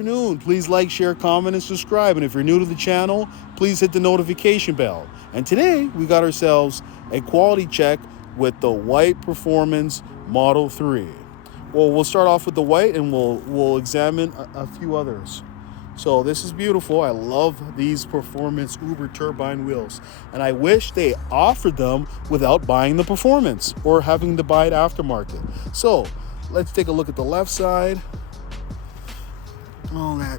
afternoon. Please like, share, comment, and subscribe. And if you're new to the channel, please hit the notification bell. And today we got ourselves a quality check with the white Performance Model 3. Well, we'll start off with the white and we'll examine a few others. So this is beautiful. I love these Performance Uber turbine wheels. And I wish they offered them without buying the Performance or having to buy it aftermarket. So let's take a look at the left side. Oh,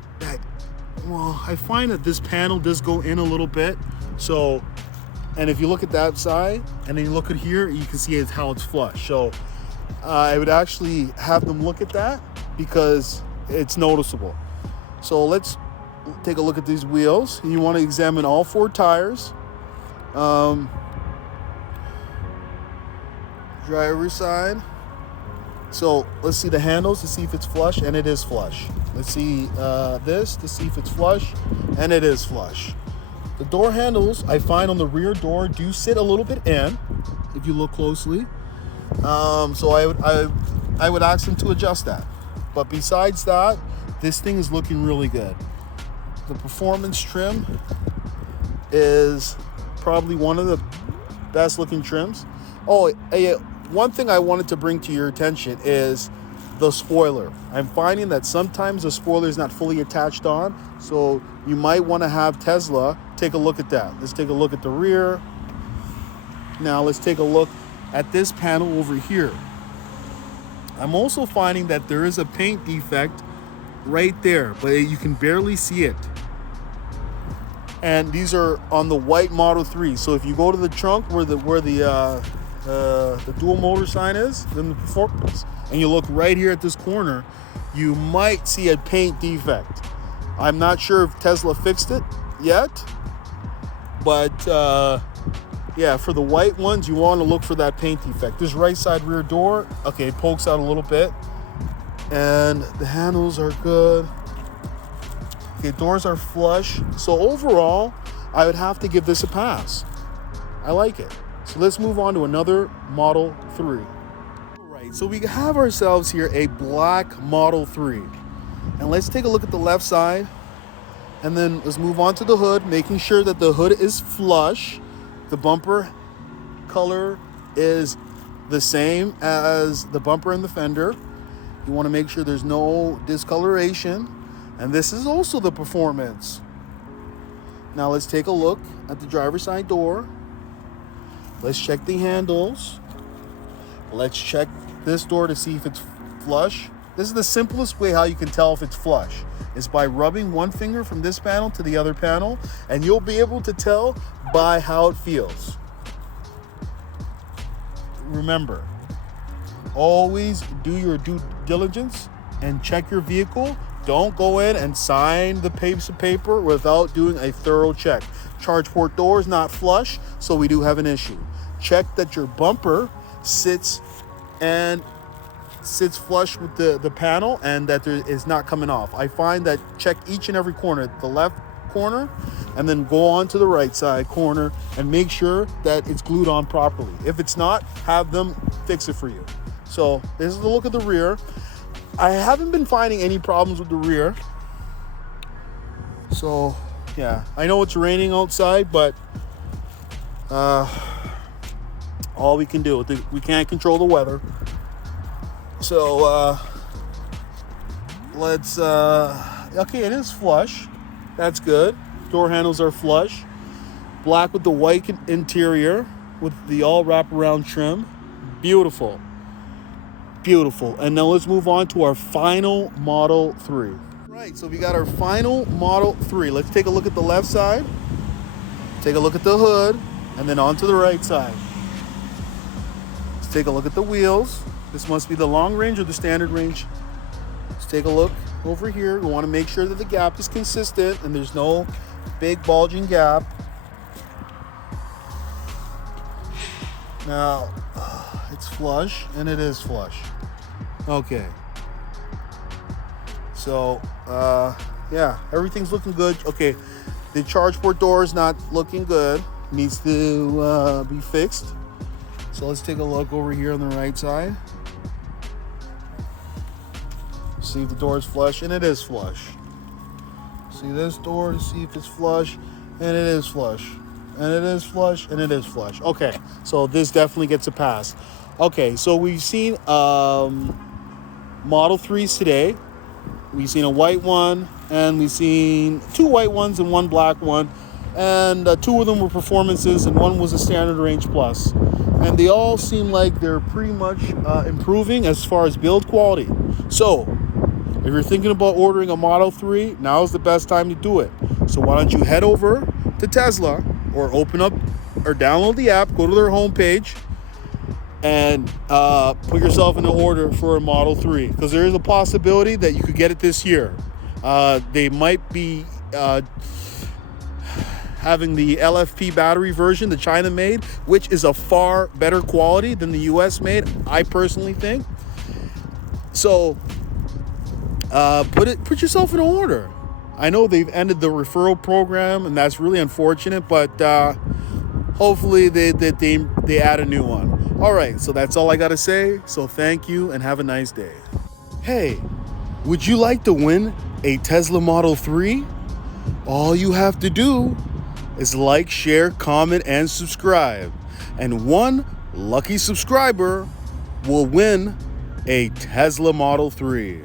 well, I find that this panel does go in a little bit. So, and if you look at that side and then you look at here, you can see how it's flush. So I would actually have them look at that because it's noticeable. So let's take a look at these wheels. You want to examine all four tires. Driver's side. So let's see the handles to see if it's flush, and it is flush. Let's see this to see if it's flush, and it is flush. The door handles, I find on the rear door, do sit a little bit in, if you look closely. So I would ask them to adjust that. But besides that, this thing is looking really good. The Performance trim is probably one of the best looking trims. Oh, one thing I wanted to bring to your attention is the spoiler. I'm finding that sometimes the spoiler is not fully attached on, so you might want to have Tesla take a look at that. Let's take a look at the rear. Now let's take a look at this panel over here. I'm also finding that there is a paint defect right there, but you can barely see it. And these are on the white Model 3. So if you go to the trunk where the dual motor sign is, then the Performance, and you look right here at this corner, you might see a paint defect. I'm not sure if Tesla fixed it yet, but yeah, for the white ones, you want to look for that paint defect. This right side rear door, okay, it pokes out a little bit, and the handles are good. Okay, doors are flush. So overall, I would have to give this a pass. I like it. So let's move on to another Model 3. All right, so we have ourselves here a black Model 3. And let's take a look at the left side. And then let's move on to the hood, making sure that the hood is flush. The bumper color is the same as the bumper and the fender. You want to make sure there's no discoloration. And this is also the Performance. Now let's take a look at the driver's side door. Let's check the handles. Let's check this door to see if it's flush. This is the simplest way how you can tell if it's flush, is by rubbing one finger from this panel to the other panel, and you'll be able to tell by how it feels. Remember, always do your due diligence and check your vehicle. Don't go in and sign the piece of paper without doing a thorough check. Charge port door is not flush, so we do have an issue. Check that your bumper sits flush with the panel and that there is not coming off. I find that check each and every corner, the left corner, and then go on to the right side corner and make sure that it's glued on properly. If it's not, have them fix it for you. So this is the look of the rear. I haven't been finding any problems with the rear. So yeah, I know it's raining outside, but all we can do, we can't control the weather. So let's okay, it is flush. That's good. Door handles are flush. Black with the white interior with the all wraparound trim. Beautiful. Beautiful. And now let's move on to our final Model 3. Right, so we got our final Model 3. Let's take a look at the left side. Take a look at the hood, and then on to the right side. Let's take a look at the wheels. This must be the long range or the standard range. Let's take a look over here. We want to make sure that the gap is consistent and there's no big bulging gap. Now, it's flush, and it is flush. Okay. So, yeah, everything's looking good. Okay, the charge port door is not looking good. Needs to be fixed. So let's take a look over here on the right side. See if the door is flush, and it is flush. See this door to see if it's flush, and it is flush, and it is flush, and it is flush. Okay, so this definitely gets a pass. Okay, so we've seen Model 3s today. We've seen a white one, and we've seen 2 white ones and 1 black one. And 2 of them were performances, and 1 was a standard range plus. And they all seem like they're pretty much improving as far as build quality. So, if you're thinking about ordering a Model 3, now's the best time to do it. So why don't you head over to Tesla, or open up or download the app, go to their homepage, and put yourself in an order for a Model 3. Because there is a possibility that you could get it this year. They might be having the LFP battery version that China made, which is a far better quality than the US made, I personally think. So put yourself in order. I know they've ended the referral program, and that's really unfortunate, but hopefully they add a new one. All right, so that's all I gotta say. So thank you and have a nice day. Hey, would you like to win a Tesla Model 3? All you have to do is like, share, comment, and subscribe. And one lucky subscriber will win a Tesla Model 3.